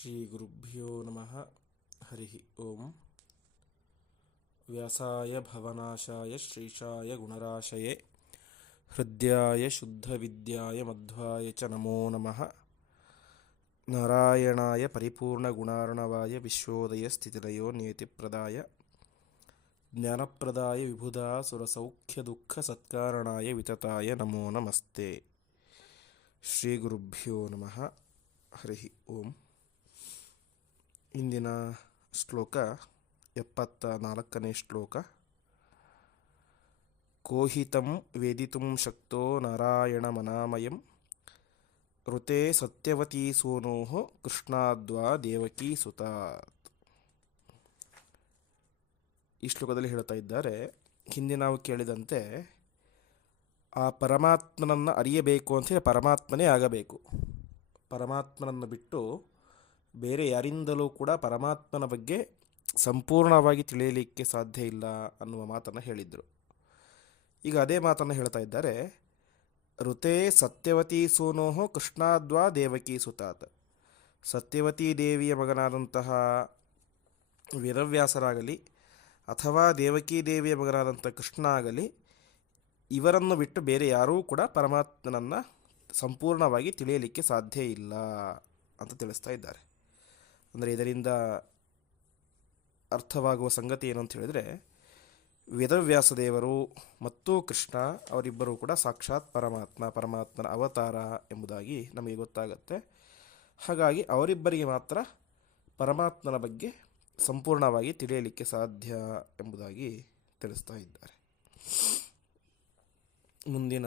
శ్రీగురుభ్యో నమ హరి ఓం వ్యాసాయ భవనాశాయ శ్రీషాయ గుణరాశయే హృద్యాయ శుద్ధ విద్యాయ మధ్వాయ చ నమో నమ నారాయణాయ పరిపూర్ణ గుణార్ణవాయ విశ్వోదయ స్థితిలయో నియతిప్రదాయ జ్ఞానప్రదాయ విభుదా సురసౌఖ్య దుఃఖ సత్కారణాయ వితతాయ నమో నమస్తే శ్రీగురుభ్యో నమ హరి ఓం ಇಂದಿನ ಶ್ಲೋಕ ಎಪ್ಪತ್ತ ನಾಲ್ಕನೇ ಶ್ಲೋಕ. ಕೋಹಿತಂ ವೇದಿತುಂ ಶಕ್ತೋ ನಾರಾಯಣ ಮನಾಮಯಂ ಋತೆ ಸತ್ಯವತಿ ಸೂನೋ ಕೃಷ್ಣಾದ್ವಾ ದೇವಕಿ ಸುತಾತ್. ಈ ಶ್ಲೋಕದಲ್ಲಿ ಹೇಳ್ತಾ ಇದ್ದಾರೆ, ಹಿಂದೆ ನಾವು ಕೇಳಿದಂತೆ ಆ ಪರಮಾತ್ಮನನ್ನು ಅರಿಯಬೇಕು ಅಂತೇಳಿ ಪರಮಾತ್ಮನೇ ಆಗಬೇಕು. ಪರಮಾತ್ಮನನ್ನು ಬಿಟ್ಟು ಬೇರೆ ಯಾರಿಂದಲೂ ಕೂಡ ಪರಮಾತ್ಮನ ಬಗ್ಗೆ ಸಂಪೂರ್ಣವಾಗಿ ತಿಳಿಯಲಿಕ್ಕೆ ಸಾಧ್ಯ ಇಲ್ಲ ಅನ್ನುವ ಮಾತನ್ನು ಹೇಳಿದರು. ಈಗ ಅದೇ ಮಾತನ್ನು ಹೇಳ್ತಾ ಇದ್ದಾರೆ, ಋತೆ ಸತ್ಯವತಿ ಸೂನೋಹೋ ಕೃಷ್ಣಾದ್ವಾ ದೇವಕಿ ಸುತಾತ್. ಸತ್ಯವತಿ ದೇವಿಯ ಮಗನಾದಂತಹ ವೀರವ್ಯಾಸರಾಗಲಿ ಅಥವಾ ದೇವಕಿ ದೇವಿಯ ಮಗನಾದಂಥ ಕೃಷ್ಣ ಆಗಲಿ, ಇವರನ್ನು ಬಿಟ್ಟು ಬೇರೆ ಯಾರೂ ಕೂಡ ಪರಮಾತ್ಮನನ್ನು ಸಂಪೂರ್ಣವಾಗಿ ತಿಳಿಯಲಿಕ್ಕೆ ಸಾಧ್ಯ ಇಲ್ಲ ಅಂತ ತಿಳಿಸ್ತಾ ಇದ್ದಾರೆ. ಅಂದರೆ ಇದರಿಂದ ಅರ್ಥವಾಗುವ ಸಂಗತಿ ಏನು ಅಂತ ಹೇಳಿದರೆ ವೇದವ್ಯಾಸ ದೇವರು ಮತ್ತು ಕೃಷ್ಣ ಅವರಿಬ್ಬರೂ ಕೂಡ ಸಾಕ್ಷಾತ್ ಪರಮಾತ್ಮ, ಪರಮಾತ್ಮನ ಅವತಾರ ಎಂಬುದಾಗಿ ನಮಗೆ ಗೊತ್ತಾಗುತ್ತೆ. ಹಾಗಾಗಿ ಅವರಿಬ್ಬರಿಗೆ ಮಾತ್ರ ಪರಮಾತ್ಮನ ಬಗ್ಗೆ ಸಂಪೂರ್ಣವಾಗಿ ತಿಳಿಯಲಿಕ್ಕೆ ಸಾಧ್ಯ ಎಂಬುದಾಗಿ ತಿಳಿಸ್ತಾ ಇದ್ದಾರೆ. ಮುಂದಿನ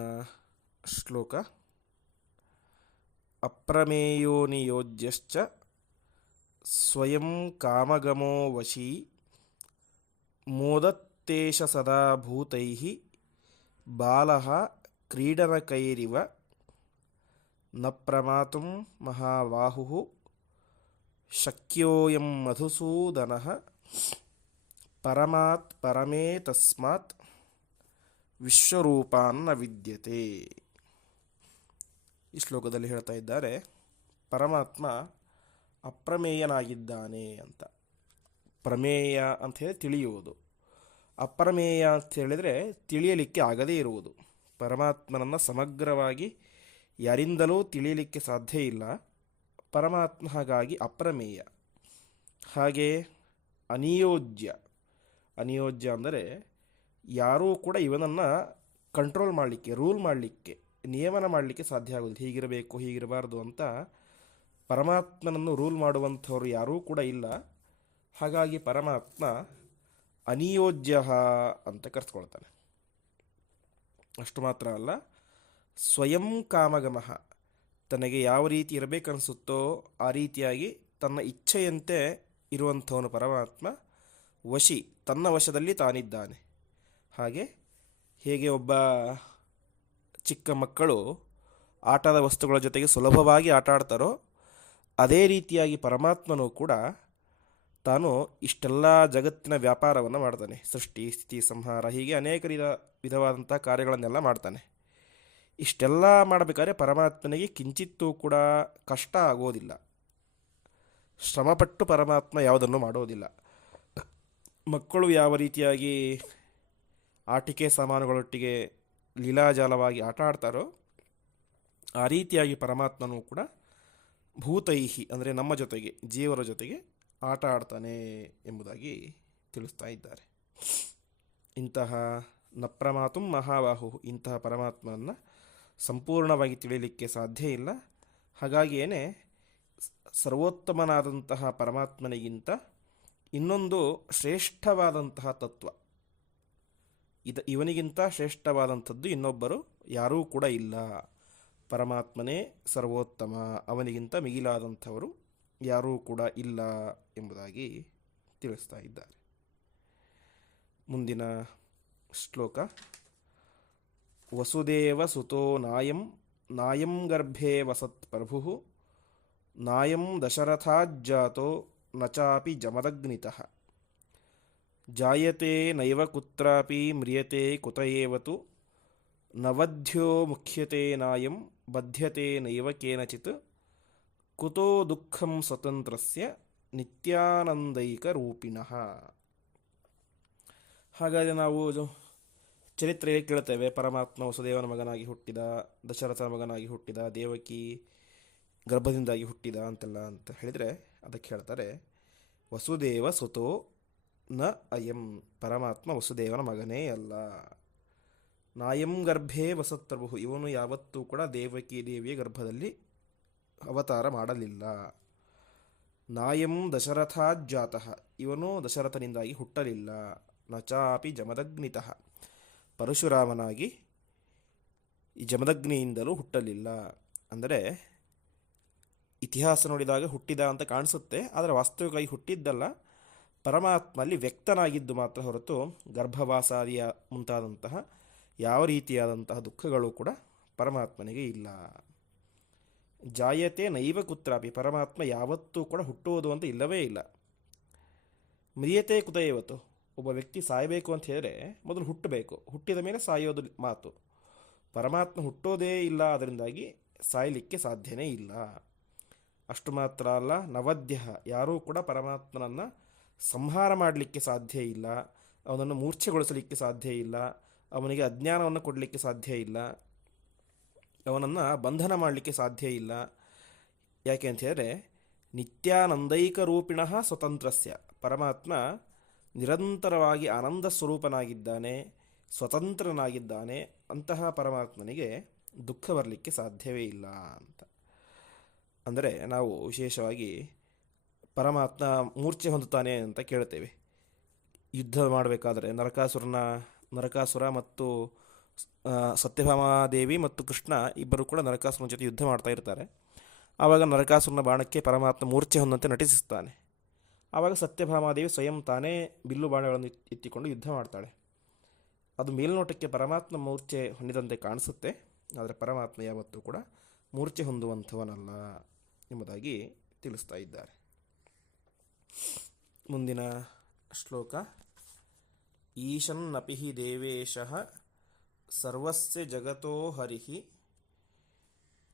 ಶ್ಲೋಕ, ಅಪ್ರಮೇಯೋನಿಯೋಜ್ಯಶ್ಚ ಸ್ವಯಂ ಕಾಮಗಮೋ ವಶೀ ಮೋದತ್ತೇಶ ಸದಾ ಭೂತೈ ಬಾಲ ಕ್ರೀಡನಕೈರಿವ ನ ಪ್ರಮಾತು ಮಹಾಬಾಹು ಶಕ್ಯೋಯಂ ಮಧುಸೂದನ ಪರಮಾತ್ ಪರಮೇ ತಸ್ಮಾತ್ ವಿಶ್ವರೂಪಾನ್ನ ವಿದ್ಯತೆ. ಈ ಶ್ಲೋಕದಲ್ಲಿ ಹೇಳ್ತಾ ಇದ್ದಾರೆ, ಪರಮಾತ್ಮ ಅಪ್ರಮೇಯನಾಗಿದ್ದಾನೆ ಅಂತ. ಪ್ರಮೇಯ ಅಂತ ಹೇಳಿ ತಿಳಿಯುವುದು. ಅಪ್ರಮೇಯ ಅಂತ ಹೇಳಿದರೆ ತಿಳಿಯಲಿಕ್ಕೆ ಆಗದೇ ಇರುವುದು. ಪರಮಾತ್ಮನನ್ನು ಸಮಗ್ರವಾಗಿ ಯಾರಿಂದಲೂ ತಿಳಿಯಲಿಕ್ಕೆ ಸಾಧ್ಯ ಇಲ್ಲ. ಪರಮಾತ್ಮ ಹಾಗಾಗಿ ಅಪ್ರಮೇಯ. ಹಾಗೆ ಅನಿಯೋಜ್ಯ. ಅನಿಯೋಜ್ಯ ಅಂದರೆ ಯಾರೂ ಕೂಡ ಇವನನ್ನು ಕಂಟ್ರೋಲ್ ಮಾಡಲಿಕ್ಕೆ ರೂಲ್ ಮಾಡಲಿಕ್ಕೆ, ನಿಯಮನ ಮಾಡಲಿಕ್ಕೆ ಸಾಧ್ಯ ಆಗೋದಿಲ್ಲ. ಹೀಗಿರಬೇಕು, ಹೀಗಿರಬಾರ್ದು ಅಂತ ಪರಮಾತ್ಮನನ್ನು ರೂಲ್ ಮಾಡುವಂಥವ್ರು ಯಾರೂ ಕೂಡ ಇಲ್ಲ. ಹಾಗಾಗಿ ಪರಮಾತ್ಮ ಅನಿಯೋಜ್ಯ ಅಂತ ಕರೆಸ್ಕೊಳ್ತಾನೆ ಅಷ್ಟು ಮಾತ್ರ ಅಲ್ಲ, ಸ್ವಯಂ ಕಾಮಗಮಃ ತನಗೆ ಯಾವ ರೀತಿ ಇರಬೇಕನ್ನಿಸುತ್ತೋ ಆ ರೀತಿಯಾಗಿ ತನ್ನ ಇಚ್ಛೆಯಂತೆ ಇರುವಂಥವನು ಪರಮಾತ್ಮ ವಶಿ, ತನ್ನ ವಶದಲ್ಲಿ ತಾನಿದ್ದಾನೆ. ಹಾಗೆ ಹೇಗೆ ಒಬ್ಬ ಚಿಕ್ಕ ಮಕ್ಕಳು ಆಟದ ವಸ್ತುಗಳ ಜೊತೆಗೆ ಸುಲಭವಾಗಿ ಆಟ ಆಡ್ತಾರೋ ಅದೇ ರೀತಿಯಾಗಿ ಪರಮಾತ್ಮನೂ ಕೂಡ ತಾನು ಇಷ್ಟೆಲ್ಲ ಜಗತ್ತಿನ ವ್ಯಾಪಾರವನ್ನು ಮಾಡ್ತಾನೆ. ಸೃಷ್ಟಿ, ಸ್ಥಿತಿ, ಸಂಹಾರ ಹೀಗೆ ಅನೇಕ ರೀತಿಯ ವಿಧವಾದಂಥ ಕಾರ್ಯಗಳನ್ನೆಲ್ಲ ಮಾಡ್ತಾನೆ. ಇಷ್ಟೆಲ್ಲ ಮಾಡಬೇಕಾದ್ರೆ ಪರಮಾತ್ಮನಿಗೆ ಕಿಂಚಿತ್ತೂ ಕೂಡ ಕಷ್ಟ ಆಗೋದಿಲ್ಲ. ಶ್ರಮಪಟ್ಟು ಪರಮಾತ್ಮ ಯಾವುದನ್ನು ಮಾಡೋದಿಲ್ಲ. ಮಕ್ಕಳು ಯಾವ ರೀತಿಯಾಗಿ ಆಟಿಕೆ ಸಾಮಾನುಗಳೊಟ್ಟಿಗೆ ಲೀಲಾಜಾಲವಾಗಿ ಆಟ ಆಡ್ತಾರೋ ಆ ರೀತಿಯಾಗಿ ಪರಮಾತ್ಮನೂ ಕೂಡ ಭೂತೈಹಿ, ಅಂದರೆ ನಮ್ಮ ಜೊತೆಗೆ, ಜೀವರ ಜೊತೆಗೆ ಆಟ ಆಡ್ತಾನೆ ಎಂಬುದಾಗಿ ತಿಳಿಸ್ತಾ ಇದ್ದಾರೆ. ಇಂತಹ ನಪ್ರಮಾತು ಮಹಾಬಾಹು, ಇಂತಹ ಪರಮಾತ್ಮನನ್ನು ಸಂಪೂರ್ಣವಾಗಿ ತಿಳಿಯಲಿಕ್ಕೆ ಸಾಧ್ಯ ಇಲ್ಲ. ಹಾಗಾಗಿಯೇ ಸರ್ವೋತ್ತಮನಾದಂತಹ ಪರಮಾತ್ಮನಿಗಿಂತ ಇನ್ನೊಂದು ಶ್ರೇಷ್ಠವಾದಂತಹ ತತ್ವ. ಇದ ಇವನಿಗಿಂತ ಶ್ರೇಷ್ಠವಾದಂಥದ್ದು ಇನ್ನೊಬ್ಬರು ಯಾರೂ ಕೂಡ ಇಲ್ಲ. ಪರಮಾತ್ಮನೇ ಸರ್ವೋತ್ತಮ, ಅವನಿಗಿಂತ ಮಿಗಿಲಾದಂಥವರು ಯಾರೂ ಕೂಡ ಇಲ್ಲ ಎಂಬುದಾಗಿ ತಿಳಿಸ್ತಾ ಇದ್ದಾರೆ. ಮುಂದಿನ ಶ್ಲೋಕ. ವಸುದೇವ ಸುತೋ ನಾಯಂ ನಾಯಂ ಗರ್ಭೆ ವಸತ್ ಪ್ರಭು, ನಾಯಂ ದಶರಥಾಜ್ಜಾತೋ ನ ಚಾಪಿ ಜಮದಗ್ನಿತಃ. ಜಾಯತೆ ನೈವ ಕುತ್ರಾಪಿ ಮ್ರಿಯತೆ ಕುತ ಏವ ತು ಮುಖ್ಯತೇನಾಯಂ ನೈವ ಕೇನಚಿತ್ ಕುತೋ ದುಃಖಂ ಸ್ವತಂತ್ರಸ್ಯ ನಿತ್ಯಾನಂದೈಕ ರೂಪಿಣಃ ಹಾಗಾದರೆ ನಾವು ಇದು ಚರಿತ್ರೆ ಕೇಳ್ತೇವೆ ಪರಮಾತ್ಮ ವಸುದೇವನ ಮಗನಾಗಿ ಹುಟ್ಟಿದ, ದಶರಥನ ಮಗನಾಗಿ ಹುಟ್ಟಿದ, ದೇವಕಿ ಗರ್ಭದಿಂದಾಗಿ ಹುಟ್ಟಿದ ಅಂತೆಲ್ಲ ಅಂತ ಹೇಳಿದರೆ ಅದಕ್ಕೆ ಹೇಳ್ತಾರೆ, ವಸುದೇವ ಸುತೋ ನ ಅಯಂ. ಪರಮಾತ್ಮ ವಸುದೇವನ ಮಗನೇ ಅಲ್ಲ. ನಾಯಂ ಗರ್ಭೇ ವಸತ್ಪ್ರಭು. ಇವನು ಯಾವತ್ತೂ ಕೂಡ ದೇವಕಿ ದೇವಿಯ ಗರ್ಭದಲ್ಲಿ ಅವತಾರ ಮಾಡಲಿಲ್ಲ. ನಾಯಂ ದಶರಥಾಜ್ಜಾತಃ. ಇವನು ದಶರಥನಿಂದಾಗಿ ಹುಟ್ಟಲಿಲ್ಲ. ನಚಾಪಿ ಜಮದಗ್ನಿತಃ. ಪರಶುರಾಮನಾಗಿ ಈ ಜಮದಗ್ನಿಯಿಂದಲೂ ಹುಟ್ಟಲಿಲ್ಲ. ಅಂದರೆ ಇತಿಹಾಸ ನೋಡಿದಾಗ ಹುಟ್ಟಿದ ಅಂತ ಕಾಣಿಸುತ್ತೆ. ಆದರೆ ವಾಸ್ತವಿಕವಾಗಿ ಹುಟ್ಟಿದ್ದಲ್ಲ. ಪರಮಾತ್ಮಲ್ಲಿ ವ್ಯಕ್ತನಾಗಿದ್ದು ಮಾತ್ರ ಹೊರತು ಗರ್ಭವಾಸಾದಿಯ ಮುಂತಾದಂತಹ ಯಾವ ರೀತಿಯಾದಂತಹ ದುಃಖಗಳು ಕೂಡ ಪರಮಾತ್ಮನಿಗೆ ಇಲ್ಲ. ಜಾಯತೆ ನೈವ ಕುತ್ರಾಪಿ, ಪರಮಾತ್ಮ ಯಾವತ್ತೂ ಕೂಡ ಹುಟ್ಟುವುದು ಅಂತ ಇಲ್ಲವೇ ಇಲ್ಲ. ಮ್ರಿಯತೆ ಕುತ ಇವತ್ತು ಒಬ್ಬ ವ್ಯಕ್ತಿ ಸಾಯಬೇಕು ಅಂತ ಹೇಳಿದರೆ ಮೊದಲು ಹುಟ್ಟಬೇಕು. ಹುಟ್ಟಿದ ಮೇಲೆ ಸಾಯೋದು ಮಾತು. ಪರಮಾತ್ಮ ಹುಟ್ಟೋದೇ ಇಲ್ಲ ಅದರಿಂದಾಗಿ ಸಾಯಲಿಕ್ಕೆ ಸಾಧ್ಯನೇ ಇಲ್ಲ. ಅಷ್ಟು ಮಾತ್ರ ಅಲ್ಲ ನವದ್ಯ ಯಾರೂ ಕೂಡ ಪರಮಾತ್ಮನನ್ನು ಸಂಹಾರ ಮಾಡಲಿಕ್ಕೆ ಸಾಧ್ಯ ಇಲ್ಲ. ಅವನನ್ನು ಮೂರ್ಛೆಗೊಳಿಸಲಿಕ್ಕೆ ಸಾಧ್ಯ ಇಲ್ಲ. ಅವನಿಗೆ ಅಜ್ಞಾನವನ್ನು ಕೊಡಲಿಕ್ಕೆ ಸಾಧ್ಯ ಇಲ್ಲ. ಅವನನ್ನು ಬಂಧನ ಮಾಡಲಿಕ್ಕೆ ಸಾಧ್ಯ ಇಲ್ಲ. ಯಾಕೆ ಅಂತ ಹೇಳಿದ್ರೆ, ನಿತ್ಯಾನಂದೈಕ ರೂಪಿಣ ಸ್ವತಂತ್ರಸ್ಯ. ಪರಮಾತ್ಮ ನಿರಂತರವಾಗಿ ಆನಂದ ಸ್ವರೂಪನಾಗಿದ್ದಾನೆ, ಸ್ವತಂತ್ರನಾಗಿದ್ದಾನೆ. ಅಂತಹ ಪರಮಾತ್ಮನಿಗೆ ದುಃಖ ಬರಲಿಕ್ಕೆ ಸಾಧ್ಯವೇ ಇಲ್ಲ ಅಂತ. ಅಂದರೆ ನಾವು ವಿಶೇಷವಾಗಿ ಪರಮಾತ್ಮ ಮೂರ್ಛೆ ಹೊಂದುತ್ತಾನೆ ಅಂತ ಕೇಳ್ತೇವೆ. ಯುದ್ಧ ಮಾಡಬೇಕಾದ್ರೆ ನರಕಾಸುರನ ನರಕಾಸುರ ಮತ್ತು ಸತ್ಯಭಾಮಾದೇವಿ ಮತ್ತು ಕೃಷ್ಣ ಇಬ್ಬರು ಕೂಡ ನರಕಾಸುರನ ಜೊತೆ ಯುದ್ಧ ಮಾಡ್ತಾ ಇರ್ತಾರೆ. ಆವಾಗ ನರಕಾಸುರನ ಬಾಣಕ್ಕೆ ಪರಮಾತ್ಮ ಮೂರ್ಛೆ ಹೊಂದಂತೆ ನಟಿಸುತ್ತಾನೆ. ಆವಾಗ ಸತ್ಯಭಾಮಾದೇವಿ ಸ್ವಯಂ ತಾನೇ ಬಿಲ್ಲು ಬಾಣಗಳನ್ನು ಎತ್- ಎತ್ತಿಕೊಂಡು ಯುದ್ಧ ಮಾಡ್ತಾಳೆ. ಅದು ಮೇಲ್ನೋಟಕ್ಕೆ ಪರಮಾತ್ಮ ಮೂರ್ಛೆ ಹೊಂದಿದಂತೆ ಕಾಣಿಸುತ್ತೆ. ಆದರೆ ಪರಮಾತ್ಮ ಯಾವತ್ತೂ ಕೂಡ ಮೂರ್ಛೆ ಹೊಂದುವಂಥವನಲ್ಲ ಎಂಬುದಾಗಿ ತಿಳಿಸ್ತಾ ಇದ್ದಾರೆ. ಮುಂದಿನ ಶ್ಲೋಕ. ಈಶನ್ನಪಿ ಹಿ ದೇವೇಶಃ ಸರ್ವಸ್ಯ ಜಗತೋ ಹರಿಹಿ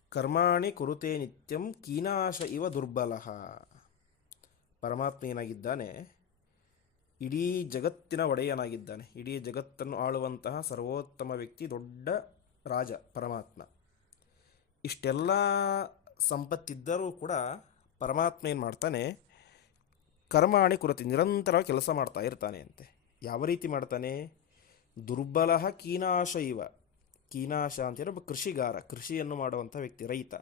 ಕರ್ಮಾಣಿ ಕುರುತೆ ನಿತ್ಯಂ ಕೀನಾಶ ಇವ ದುರ್ಬಲಃ. ಪರಮಾತ್ಮ ಏನಾಗಿದ್ದಾನೆ? ಇಡೀ ಜಗತ್ತಿನ ಒಡೆಯನಾಗಿದ್ದಾನೆ. ಇಡೀ ಜಗತ್ತನ್ನು ಆಳುವಂತಹ ಸರ್ವೋತ್ತಮ ವ್ಯಕ್ತಿ, ದೊಡ್ಡ ರಾಜ ಪರಮಾತ್ಮ. ಇಷ್ಟೆಲ್ಲ ಸಂಪತ್ತಿದ್ದರೂ ಕೂಡ ಪರಮಾತ್ಮ ಏನು ಮಾಡ್ತಾನೆ ಕರ್ಮಾಣಿ ಕುರತಿ ನಿರಂತರ ಕೆಲಸ ಮಾಡ್ತಾ ಇರ್ತಾನೆ ಅಂತೆ. ಯಾವ ರೀತಿ ಮಾಡ್ತಾನೆ? ದುರ್ಬಲ ಕೀನಾಶ ಇವ. ಕೀನಾಶ ಅಂತೇಳಿ ಒಬ್ಬ ಕೃಷಿಗಾರ, ಕೃಷಿಯನ್ನು ಮಾಡುವಂಥ ವ್ಯಕ್ತಿ, ರೈತ.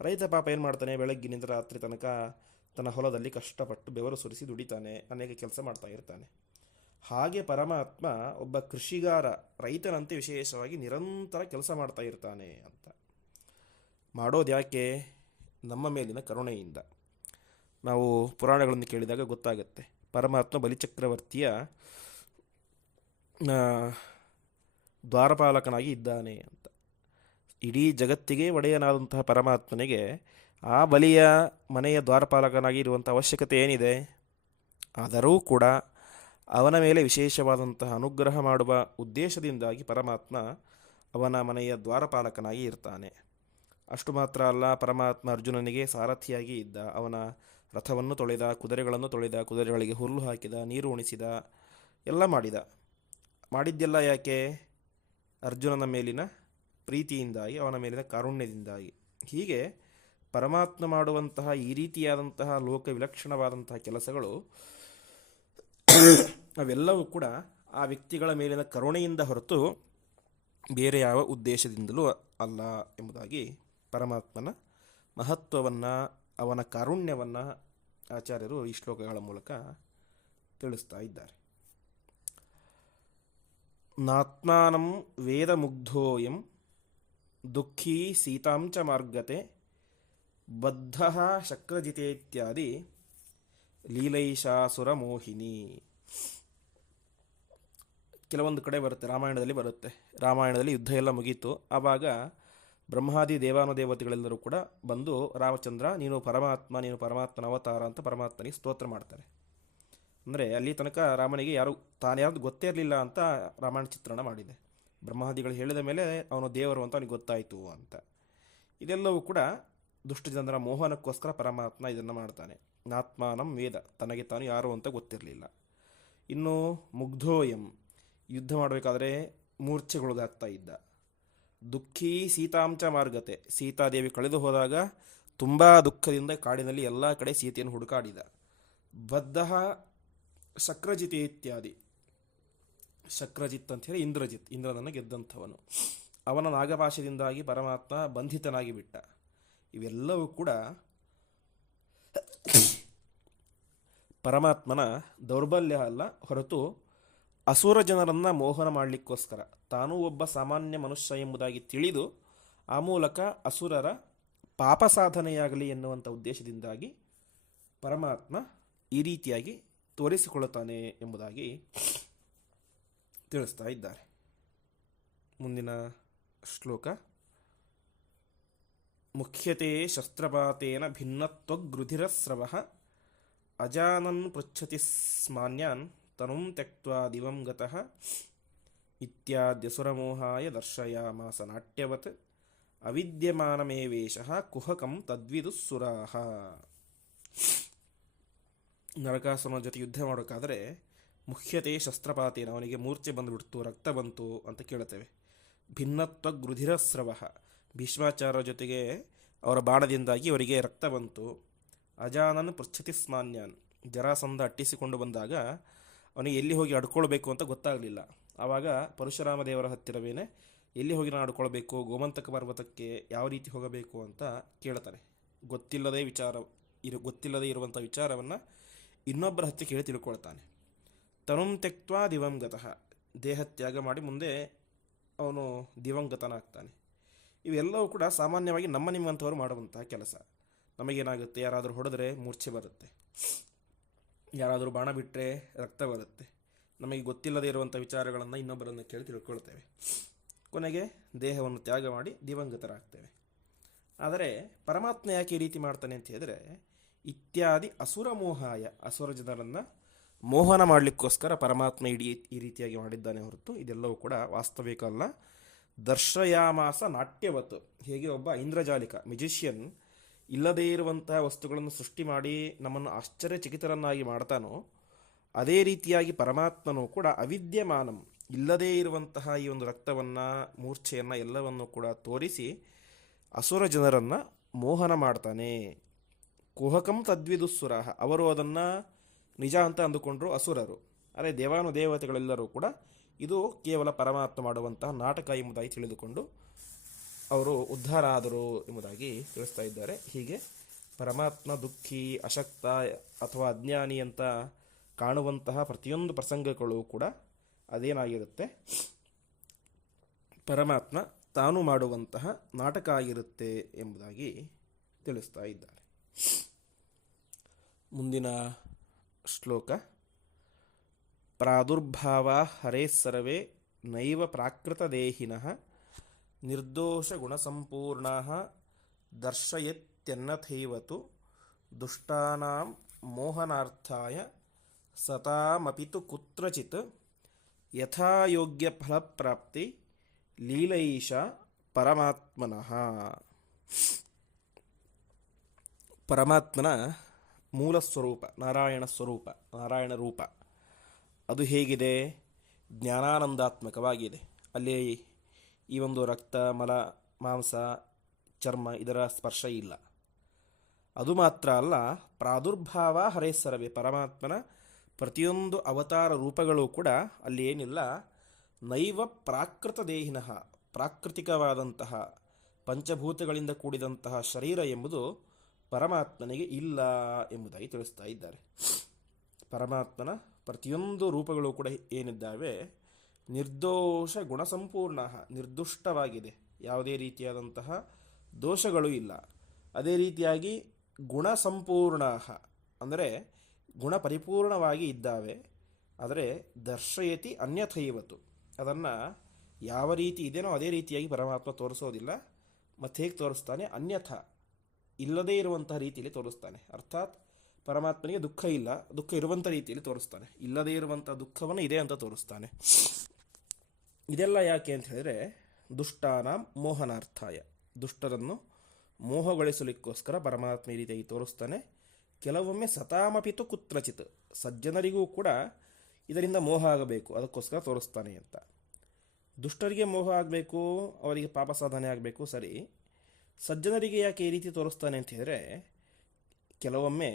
ರೈತ ಪಾಪ ಏನು ಮಾಡ್ತಾನೆ? ಬೆಳಗ್ಗಿನಿಂದ ರಾತ್ರಿ ತನಕ ತನ್ನ ಹೊಲದಲ್ಲಿ ಕಷ್ಟಪಟ್ಟು ಬೆವರು ಸುರಿಸಿ ದುಡಿತಾನೆ ಅನೇಕ ಕೆಲಸ ಮಾಡ್ತಾ ಇರ್ತಾನೆ. ಹಾಗೆ ಪರಮಾತ್ಮ ಒಬ್ಬ ಕೃಷಿಗಾರ, ರೈತನಂತೆ ವಿಶೇಷವಾಗಿ ನಿರಂತರ ಕೆಲಸ ಮಾಡ್ತಾ ಇರ್ತಾನೆ ಅಂತ. ಮಾಡೋದು ಯಾಕೆ? ನಮ್ಮ ಮೇಲಿನ ಕರುಣೆಯಿಂದ. ನಾವು ಪುರಾಣಗಳನ್ನು ಕೇಳಿದಾಗ ಗೊತ್ತಾಗುತ್ತೆ. ಪರಮಾತ್ಮ ಬಲಿಚಕ್ರವರ್ತಿಯ ದ್ವಾರಪಾಲಕನಾಗಿ ಇದ್ದಾನೆ ಅಂತ. ಇಡೀ ಜಗತ್ತಿಗೆ ಒಡೆಯನಾದಂತಹ ಪರಮಾತ್ಮನಿಗೆ ಆ ಬಲಿಯ ಮನೆಯ ದ್ವಾರಪಾಲಕನಾಗಿ ಇರುವಂಥ ಅವಶ್ಯಕತೆ ಏನಿದೆ? ಆದರೂ ಕೂಡ ಅವನ ಮೇಲೆ ವಿಶೇಷವಾದಂತಹ ಅನುಗ್ರಹ ಮಾಡುವ ಉದ್ದೇಶದಿಂದಾಗಿ ಪರಮಾತ್ಮ ಅವನ ಮನೆಯ ದ್ವಾರಪಾಲಕನಾಗಿ ಇರ್ತಾನೆ. ಅಷ್ಟು ಮಾತ್ರ ಅಲ್ಲ, ಪರಮಾತ್ಮ ಅರ್ಜುನನಿಗೆ ಸಾರಥಿಯಾಗಿ ಇದ್ದ, ಅವನ ರಥವನ್ನು ತೊಳೆದ, ಕುದುರೆಗಳನ್ನು ತೊಳೆದ, ಕುದುರೆಗಳಿಗೆ ಹುಲ್ಲು ಹಾಕಿದ, ನೀರು ಉಣಿಸಿದ, ಎಲ್ಲ ಮಾಡಿದ. ಮಾಡಿದ್ದೆಲ್ಲ ಯಾಕೆ? ಅರ್ಜುನನ ಮೇಲಿನ ಪ್ರೀತಿಯಿಂದಾಗಿ, ಅವನ ಮೇಲಿನ ಕಾರುಣ್ಯದಿಂದಾಗಿ. ಹೀಗೆ ಪರಮಾತ್ಮ ಮಾಡುವಂತಹ ಈ ರೀತಿಯಾದಂತಹ ಲೋಕ ವಿಲಕ್ಷಣವಾದಂತಹ ಕೆಲಸಗಳು ಅವೆಲ್ಲವೂ ಕೂಡ ಆ ವ್ಯಕ್ತಿಗಳ ಮೇಲಿನ ಕರುಣೆಯಿಂದ ಹೊರತು ಬೇರೆ ಯಾವ ಉದ್ದೇಶದಿಂದಲೂ ಅಲ್ಲ ಎಂಬುದಾಗಿ ಪರಮಾತ್ಮನ ಮಹತ್ವವನ್ನು, ಅವನ ಕಾರುಣ್ಯವನ್ನು ಆಚಾರ್ಯರು ಈ ಶ್ಲೋಕಗಳ ಮೂಲಕ ತಿಳಿಸ್ತಾ ಇದ್ದಾರೆ. ನಾತ್ಮಾನಂ ವೇದಮುಗ್ಧೋಯಂ ದುಃಖೀ ಸೀತಾಂಚ ಮಾರ್ಗತೆ ಬದ್ಧ ಶಕ್ರಜಿತೆ ಇತ್ಯಾದಿ ಲೀಲೈಷಾಸುರ ಮೋಹಿನಿ. ಕೆಲವೊಂದು ಕಡೆ ಬರುತ್ತೆ, ರಾಮಾಯಣದಲ್ಲಿ ಬರುತ್ತೆ. ರಾಮಾಯಣದಲ್ಲಿ ಯುದ್ಧ ಎಲ್ಲ ಮುಗೀತು. ಆವಾಗ ಬ್ರಹ್ಮಾದಿ ದೇವಾನುದೇವತೆಗಳೆಲ್ಲರೂ ಕೂಡ ಬಂದು ರಾಮಚಂದ್ರ, ನೀನು ಪರಮಾತ್ಮ, ನೀನು ಪರಮಾತ್ಮನ ಅವತಾರ ಅಂತ ಪರಮಾತ್ಮನಿಗೆ ಸ್ತೋತ್ರ ಮಾಡ್ತಾರೆ. ಅಂದರೆ ಅಲ್ಲಿ ತನಕ ರಾಮನಿಗೆ ಯಾರು ತಾನು ಯಾರ್ದು ಗೊತ್ತೇ ಇರಲಿಲ್ಲ ಅಂತ ರಾಮಾಯಣ ಚಿತ್ರಣ ಮಾಡಿದೆ. ಬ್ರಹ್ಮಾದಿಗಳು ಹೇಳಿದ ಮೇಲೆ ಅವನು ದೇವರು ಅಂತ ಅವನಿಗೆ ಗೊತ್ತಾಯಿತು ಅಂತ. ಇದೆಲ್ಲವೂ ಕೂಡ ದುಷ್ಟ ಜನರ ಮೋಹನಕ್ಕೋಸ್ಕರ ಪರಮಾತ್ಮ ಇದನ್ನು ಮಾಡ್ತಾನೆ. ನಾತ್ಮಾನಂ ವೇದ, ತನಗೆ ತಾನು ಯಾರು ಅಂತ ಗೊತ್ತಿರಲಿಲ್ಲ. ಇನ್ನು ಮುಗ್ಧೋಯಂ, ಯುದ್ಧ ಮಾಡಬೇಕಾದ್ರೆ ಮೂರ್ಛೆಗೊಳಗಾಗ್ತಾ ಇದ್ದ. ದುಃಖಿ ಸೀತಾಂಚ ಮಾರ್ಗತೆ, ಸೀತಾದೇವಿ ಕಳೆದು ಹೋದಾಗ ತುಂಬ ದುಃಖದಿಂದ ಕಾಡಿನಲ್ಲಿ ಎಲ್ಲ ಕಡೆ ಸೀತೆಯನ್ನು ಹುಡುಕಾಡಿದ. ಬದ್ಧ ಶಕ್ರಜಿತ್ ಇತ್ಯಾದಿ. ಸಕ್ರಜಿತ್ ಅಂತ ಹೇಳಿ ಇಂದ್ರಜಿತ್, ಇಂದ್ರನನ್ನು ಗೆದ್ದಂಥವನು. ಅವನ ನಾಗಪಾಶದಿಂದಾಗಿ ಪರಮಾತ್ಮ ಬಂಧಿತನಾಗಿ ಬಿಟ್ಟ ಇವೆಲ್ಲವೂ ಕೂಡ ಪರಮಾತ್ಮನ ದೌರ್ಬಲ್ಯ ಅಲ್ಲ, ಹೊರತು ಅಸುರ ಜನರನ್ನು ಮೋಹನ ಮಾಡಲಿಕ್ಕೋಸ್ಕರ. ತಾನೂ ಒಬ್ಬ ಸಾಮಾನ್ಯ ಮನುಷ್ಯ ಎಂಬುದಾಗಿ ತಿಳಿದು ಆ ಮೂಲಕ ಅಸುರರ ಪಾಪ ಸಾಧನೆಯಾಗಲಿ ಎನ್ನುವಂಥ ಉದ್ದೇಶದಿಂದಾಗಿ ಪರಮಾತ್ಮ ಈ ರೀತಿಯಾಗಿ ತೋರಿಸಿಕೊಳ್ಳುತ್ತಾನೆ ಎಂಬುದಾಗಿ ತಿಳಿಸ್ತಾ ಇದ್ದಾರೆ. ಮುಂದಿನ ಶ್ಲೋಕ. ಮುಖ್ಯತೆ ಶಸ್ತ್ರಪಾತೇನ ಭಿನ್ನತ್ವಗೃಧಿರಸ್ರವ ಅಜಾನನ್ ಪೃಚ್ಛತಿ ಸ್ಮಾನ್ಯಾನ್ ತನುಂ ತ್ಯಕ್ವಾ ದಿವಂ ಗತಃ ಇತ್ಯಾದ್ಯಸುರಮೋಹಾಯ ದರ್ಶಯಾಮಾಸ ನಾಟ್ಯವತ್ ಅವಿದ್ಯಮಾನಮೇವೇಶ ಕುಹಕಂ ತದ್ವಿದುಸ್ಸುರಾಹ ನರಕಾಸುರನ ಜೊತೆ ಯುದ್ಧ ಮಾಡೋಕ್ಕಾದರೆ ಮುಖ್ಯತೆ ಶಸ್ತ್ರಪಾತೇನ ಅವನಿಗೆ ಮೂರ್ಛೆ ಬಂದುಬಿಡ್ತು, ರಕ್ತ ಬಂತು ಅಂತ ಕೇಳುತ್ತೇವೆ. ಭಿನ್ನತ್ವ ಗೃಧಿರಸ್ರವ ಭೀಷ್ಮಾಚಾರ್ಯ ಜೊತೆಗೆ ಅವರ ಬಾಣದಿಂದಾಗಿ ಅವರಿಗೆ ರಕ್ತ ಬಂತು. ಅಜಾನನ್ ಪೃಚ್ಛತಿ ಸ್ಮಾನ್ಯಾನ್. ಜರಾಸಂಧ ಅಟ್ಟಿಸಿಕೊಂಡು ಬಂದಾಗ ಅವನಿಗೆ ಎಲ್ಲಿ ಹೋಗಿ ಅಡ್ಕೊಳ್ಬೇಕು ಅಂತ ಗೊತ್ತಾಗಲಿಲ್ಲ. ಆವಾಗ ಪರಶುರಾಮ ದೇವರ ಹತ್ತಿರವೇನೆ ಎಲ್ಲಿ ಹೋಗಿ ನಾನು ಅಡ್ಕೊಳ್ಬೇಕು ಗೋಮಂತಕ ಪರ್ವತಕ್ಕೆ ಯಾವ ರೀತಿ ಹೋಗಬೇಕು ಅಂತ ಕೇಳ್ತಾನೆ ಗೊತ್ತಿಲ್ಲದೆ ವಿಚಾರ ಇರು, ಗೊತ್ತಿಲ್ಲದೆ ಇರುವಂಥ ವಿಚಾರವನ್ನು ಇನ್ನೊಬ್ಬರ ಹತ್ತಿರ ಕೇಳಿ ತಿಳ್ಕೊಳ್ತಾನೆ. ತನುಂ ತೆಕ್ವಾ ದಿವಂಗತಃ ದೇಹ ತ್ಯಾಗ ಮಾಡಿ ಮುಂದೆ ಅವನು ದಿವಂಗತನಾಗ್ತಾನೆ. ಇವೆಲ್ಲವೂ ಕೂಡ ಸಾಮಾನ್ಯವಾಗಿ ನಮ್ಮ ನಿಮ್ಮಂಥವ್ರು ಮಾಡುವಂತಹ ಕೆಲಸ. ನಮಗೇನಾಗುತ್ತೆ? ಯಾರಾದರೂ ಹೊಡೆದ್ರೆ ಮೂರ್ಛೆ ಬರುತ್ತೆ. ಯಾರಾದರೂ ಬಾಣ ಬಿಟ್ಟರೆ ರಕ್ತ ಬರುತ್ತೆ. ನಮಗೆ ಗೊತ್ತಿಲ್ಲದೆ ಇರುವಂಥ ವಿಚಾರಗಳನ್ನು ಇನ್ನೊಬ್ಬರನ್ನು ಕೇಳಿ ತಿಳ್ಕೊಳ್ತೇವೆ. ಕೊನೆಗೆ ದೇಹವನ್ನು ತ್ಯಾಗ ಮಾಡಿ ದಿವಂಗತರಾಗ್ತೇವೆ. ಆದರೆ ಪರಮಾತ್ಮ ಯಾಕೆ ಈ ರೀತಿ ಮಾಡ್ತಾನೆ ಅಂತ ಹೇಳಿದ್ರೆ ಇತ್ಯಾದಿ ಅಸುರ ಮೋಹಾಯ, ಅಸುರ ಜನರನ್ನು ಮೋಹನ ಮಾಡಲಿಕ್ಕೋಸ್ಕರ ಪರಮಾತ್ಮ ಇಡೀ ಈ ರೀತಿಯಾಗಿ ಮಾಡಿದ್ದಾನೆ ಹೊರತು ಇದೆಲ್ಲವೂ ಕೂಡ ವಾಸ್ತವಿಕ ಅಲ್ಲ. ದರ್ಶಯಾಮಾಸ ನಾಟ್ಯವತ್ತು ಹೇಗೆ ಒಬ್ಬ ಇಂದ್ರಜಾಲಿಕ ಮ್ಯುಜಿಷಿಯನ್ ಇಲ್ಲದೇ ಇರುವಂತಹ ವಸ್ತುಗಳನ್ನು ಸೃಷ್ಟಿ ಮಾಡಿ ನಮ್ಮನ್ನು ಆಶ್ಚರ್ಯಚಕಿತರನ್ನಾಗಿ ಮಾಡ್ತಾನೋ, ಅದೇ ರೀತಿಯಾಗಿ ಪರಮಾತ್ಮನೂ ಕೂಡ ಅವಿದ್ಯಮಾನಂ, ಇಲ್ಲದೇ ಇರುವಂತಹ ಈ ಒಂದು ರಕ್ತವನ್ನು, ಮೂರ್ಛೆಯನ್ನು ಎಲ್ಲವನ್ನು ಕೂಡ ತೋರಿಸಿ ಅಸುರ ಜನರನ್ನು ಮೋಹನ ಮಾಡ್ತಾನೆ. ಕುಹಕಂ ತದ್ವಿದುಸ್ಸುರಾಹ. ಅವರು ಅದನ್ನು ನಿಜ ಅಂತ ಅಂದುಕೊಂಡ್ರು ಅಸುರರು. ಅರೆ ದೇವಾನು ದೇವತೆಗಳೆಲ್ಲರೂ ಕೂಡ ಇದು ಕೇವಲ ಪರಮಾತ್ಮ ಮಾಡುವಂತಹ ನಾಟಕ ಎಂಬುದಾಗಿ ತಿಳಿದುಕೊಂಡು ಅವರು ಉದ್ಧಾರ ಆದರು ಎಂಬುದಾಗಿ ತಿಳಿಸ್ತಾ ಇದ್ದಾರೆ. ಹೀಗೆ ಪರಮಾತ್ಮ ದುಃಖಿ, ಅಶಕ್ತ ಅಥವಾ ಅಜ್ಞಾನಿ ಅಂತ ಕಾಣುವಂತಹ ಪ್ರತಿಯೊಂದು ಪ್ರಸಂಗಗಳು ಕೂಡ ಅದೇನಾಗಿರುತ್ತೆ? ಪರಮಾತ್ಮ ತಾನು ಮಾಡುವಂತಹ ನಾಟಕ ಆಗಿರುತ್ತೆ ಎಂಬುದಾಗಿ ತಿಳಿಸ್ತಾ ಇದ್ದಾರೆ. ಮುಂದಿನ ಶ್ಲೋಕ. ಪ್ರಾದುರ್ಭಾವ ಹರೇ ಸರ್ವೇ ನೈವ ಪ್ರಾಕೃತದೇಹಿನ ನಿರ್ದೋಷಗುಣಸಂಪೂರ್ಣ ದರ್ಶಯತ್ಯನ್ನಥೈವತು ದುಷ್ಟಾನಾಂ ಮೋಹನಾರ್ಥಾಯ ಸತಾಮಪಿತು ಕುತ್ರಚಿತ್ ಯಥಾಯೋಗ್ಯ ಫಲಪ್ರಾಪ್ತಿ ಲೀಲೈಷ ಪರಮಾತ್ಮನಃ. ಪರಮಾತ್ಮನ ಮೂಲ ಸ್ವರೂಪ ನಾರಾಯಣ ಸ್ವರೂಪ ನಾರಾಯಣ ರೂಪ ಅದು ಹೇಗಿದೆ? ಜ್ಞಾನಾನಂದಾತ್ಮಕವಾಗಿದೆ. ಅಲ್ಲಿ ಈ ಒಂದು ರಕ್ತ, ಮಲ, ಮಾಂಸ, ಚರ್ಮ ಇದರ ಸ್ಪರ್ಶ ಇಲ್ಲ. ಅದು ಮಾತ್ರ ಅಲ್ಲ, ಪ್ರಾದುರ್ಭಾವ ಹರೇಸರವೇ ಪರಮಾತ್ಮನ ಪ್ರತಿಯೊಂದು ಅವತಾರ ರೂಪಗಳು ಕೂಡ ಅಲ್ಲಿ ಏನಿಲ್ಲ ನೈವ ಪ್ರಾಕೃತ ದೇಹಿನಃ, ಪ್ರಾಕೃತಿಕವಾದಂತಹ, ಪಂಚಭೂತಗಳಿಂದ ಕೂಡಿದಂತಹ ಶರೀರ ಎಂಬುದು ಪರಮಾತ್ಮನಿಗೆ ಇಲ್ಲ ಎಂಬುದಾಗಿ ತಿಳಿಸ್ತಾ ಇದ್ದಾರೆ. ಪರಮಾತ್ಮನ ಪ್ರತಿಯೊಂದು ರೂಪಗಳು ಕೂಡ ಏನಿದ್ದಾವೆ? ನಿರ್ದೋಷ ಗುಣಸಂಪೂರ್ಣ, ನಿರ್ದುಷ್ಟವಾಗಿದೆ. ಯಾವುದೇ ರೀತಿಯಾದಂತಹ ದೋಷಗಳು ಇಲ್ಲ. ಅದೇ ರೀತಿಯಾಗಿ ಗುಣಸಂಪೂರ್ಣ, ಅಂದರೆ ಗುಣ ಪರಿಪೂರ್ಣವಾಗಿ ಇದ್ದಾವೆ. ಆದರೆ ದರ್ಶಯತಿ ಅನ್ಯಥೈವತು ಅದನ್ನು ಯಾವ ರೀತಿ ಇದೆಯೋ ಅದೇ ರೀತಿಯಾಗಿ ಪರಮಾತ್ಮ ತೋರಿಸೋದಿಲ್ಲ. ಮತ್ತು ಹೇಗೆ ತೋರಿಸ್ತಾನೆ? ಅನ್ಯಥ. ಇಲ್ಲದೇ ಇರುವಂತಹ ರೀತಿಯಲ್ಲಿ ತೋರಿಸ್ತಾನೆ. ಅರ್ಥಾತ್ ಪರಮಾತ್ಮನಿಗೆ ದುಃಖ ಇಲ್ಲ. ದುಃಖ ಇರುವಂಥ ರೀತಿಯಲ್ಲಿ ತೋರಿಸ್ತಾನೆ. ಇಲ್ಲದೇ ಇರುವಂಥ ದುಃಖವನ್ನು ಇದೆ ಅಂತ ತೋರಿಸ್ತಾನೆ. ಇದೆಲ್ಲ ಯಾಕೆ ಅಂತ ಹೇಳಿದ್ರೆ ದುಷ್ಟಾನ ಮೋಹನಾರ್ಥಾಯ. ದುಷ್ಟರನ್ನು ಮೋಹಗೊಳಿಸಲಿಕ್ಕೋಸ್ಕರ ಪರಮಾತ್ಮ ಈ ರೀತಿಯಾಗಿ ತೋರಿಸ್ತಾನೆ. ಕೆಲವೊಮ್ಮೆ ಸತಾಮಪಿತು ಕುತ್ರಚಿತ್. ಸಜ್ಜನರಿಗೂ ಕೂಡ ಇದರಿಂದ ಮೋಹ ಆಗಬೇಕು. ಅದಕ್ಕೋಸ್ಕರ ತೋರಿಸ್ತಾನೆ ಅಂತ. ದುಷ್ಟರಿಗೆ ಮೋಹ ಆಗಬೇಕು, ಅವರಿಗೆ ಪಾಪ ಸಾಧನೆ ಆಗಬೇಕು, ಸರಿ. ಸಜ್ಜನರಿಗೆ ಯಾಕೆ ಈ ರೀತಿ ತೋರಿಸ್ತಾನೆ ಅಂತ ಹೇಳಿದ್ರೆ, ಕೆಲವೊಮ್ಮೆ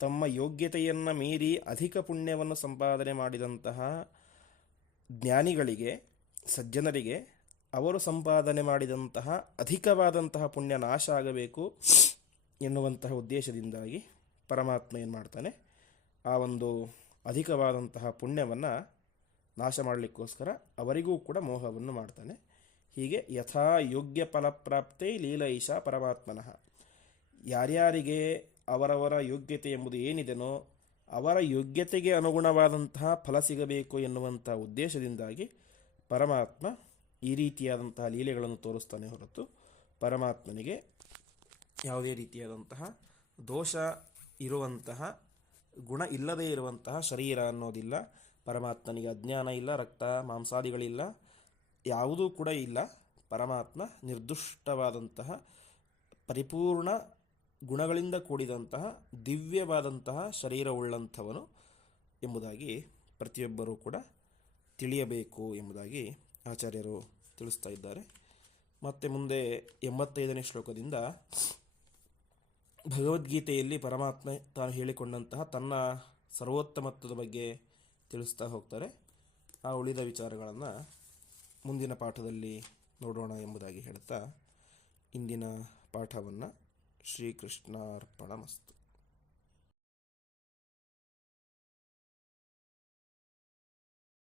ತಮ್ಮ ಯೋಗ್ಯತೆಯನ್ನು ಮೀರಿ ಅಧಿಕ ಪುಣ್ಯವನ್ನು ಸಂಪಾದನೆ ಮಾಡಿದಂತಹ ಜ್ಞಾನಿಗಳಿಗೆ, ಸಜ್ಜನರಿಗೆ ಅವರು ಸಂಪಾದನೆ ಮಾಡಿದಂತಹ ಅಧಿಕವಾದಂತಹ ಪುಣ್ಯ ನಾಶ ಆಗಬೇಕು ಎನ್ನುವಂತಹ ಉದ್ದೇಶದಿಂದಾಗಿ ಪರಮಾತ್ಮ ಏನು ಮಾಡ್ತಾನೆ, ಆ ಒಂದು ಅಧಿಕವಾದಂತಹ ಪುಣ್ಯವನ್ನು ನಾಶ ಮಾಡಲಿಕ್ಕೋಸ್ಕರ ಅವರಿಗೂ ಕೂಡ ಮೋಹವನ್ನು ಮಾಡ್ತಾನೆ. ಹೀಗೆ ಯಥಾ ಯೋಗ್ಯ ಫಲಪ್ರಾಪ್ತಿ ಲೀಲೈಷ ಪರಮಾತ್ಮನಃ. ಯಾರ್ಯಾರಿಗೆ ಅವರವರ ಯೋಗ್ಯತೆ ಎಂಬುದು ಏನಿದೆನೋ ಅವರ ಯೋಗ್ಯತೆಗೆ ಅನುಗುಣವಾದಂತಹ ಫಲ ಸಿಗಬೇಕು ಎನ್ನುವಂಥ ಉದ್ದೇಶದಿಂದಾಗಿ ಪರಮಾತ್ಮ ಈ ರೀತಿಯಾದಂತಹ ಲೀಲೆಗಳನ್ನು ತೋರಿಸ್ತಾನೆ ಹೊರತು ಪರಮಾತ್ಮನಿಗೆ ಯಾವುದೇ ರೀತಿಯಾದಂತಹ ದೋಷ ಇರುವಂತಹ, ಗುಣ ಇಲ್ಲದೇ ಇರುವಂತಹ ಶರೀರ ಅನ್ನೋದಿಲ್ಲ. ಪರಮಾತ್ಮನಿಗೆ ಅಜ್ಞಾನ ಇಲ್ಲ, ರಕ್ತ, ಮಾಂಸಾದಿಗಳಿಲ್ಲ. ಯಾವುದೂ ಕೂಡ ಇಲ್ಲ. ಪರಮಾತ್ಮ ನಿರ್ದುಷ್ಟವಾದಂತಹ, ಪರಿಪೂರ್ಣ ಗುಣಗಳಿಂದ ಕೂಡಿದಂತಹ, ದಿವ್ಯವಾದಂತಹ ಶರೀರವುಳ್ಳಂಥವನು ಎಂಬುದಾಗಿ ಪ್ರತಿಯೊಬ್ಬರೂ ಕೂಡ ತಿಳಿಯಬೇಕು ಎಂಬುದಾಗಿ ಆಚಾರ್ಯರು ತಿಳಿಸ್ತಾ ಇದ್ದಾರೆ. ಮತ್ತು ಮುಂದೆ ಎಂಬತ್ತೈದನೇ ಶ್ಲೋಕದಿಂದ ಭಗವದ್ಗೀತೆಯಲ್ಲಿ ಪರಮಾತ್ಮ ತಾನು ಹೇಳಿಕೊಂಡಂತಹ ತನ್ನ ಸರ್ವೋತ್ತಮತ್ವದ ಬಗ್ಗೆ ತಿಳಿಸ್ತಾ ಹೋಗ್ತಾರೆ. ಆ ಉಳಿದ ವಿಚಾರಗಳನ್ನು ಮುಂದಿನ ಪಾಠದಲ್ಲಿ ನೋಡೋಣ ಎಂಬುದಾಗಿ ಹೇಳ್ತಾ ಇಂದಿನ ಪಾಠವನ್ನು ಶ್ರೀಕೃಷ್ಣಾರ್ಪಣಮಸ್ತು.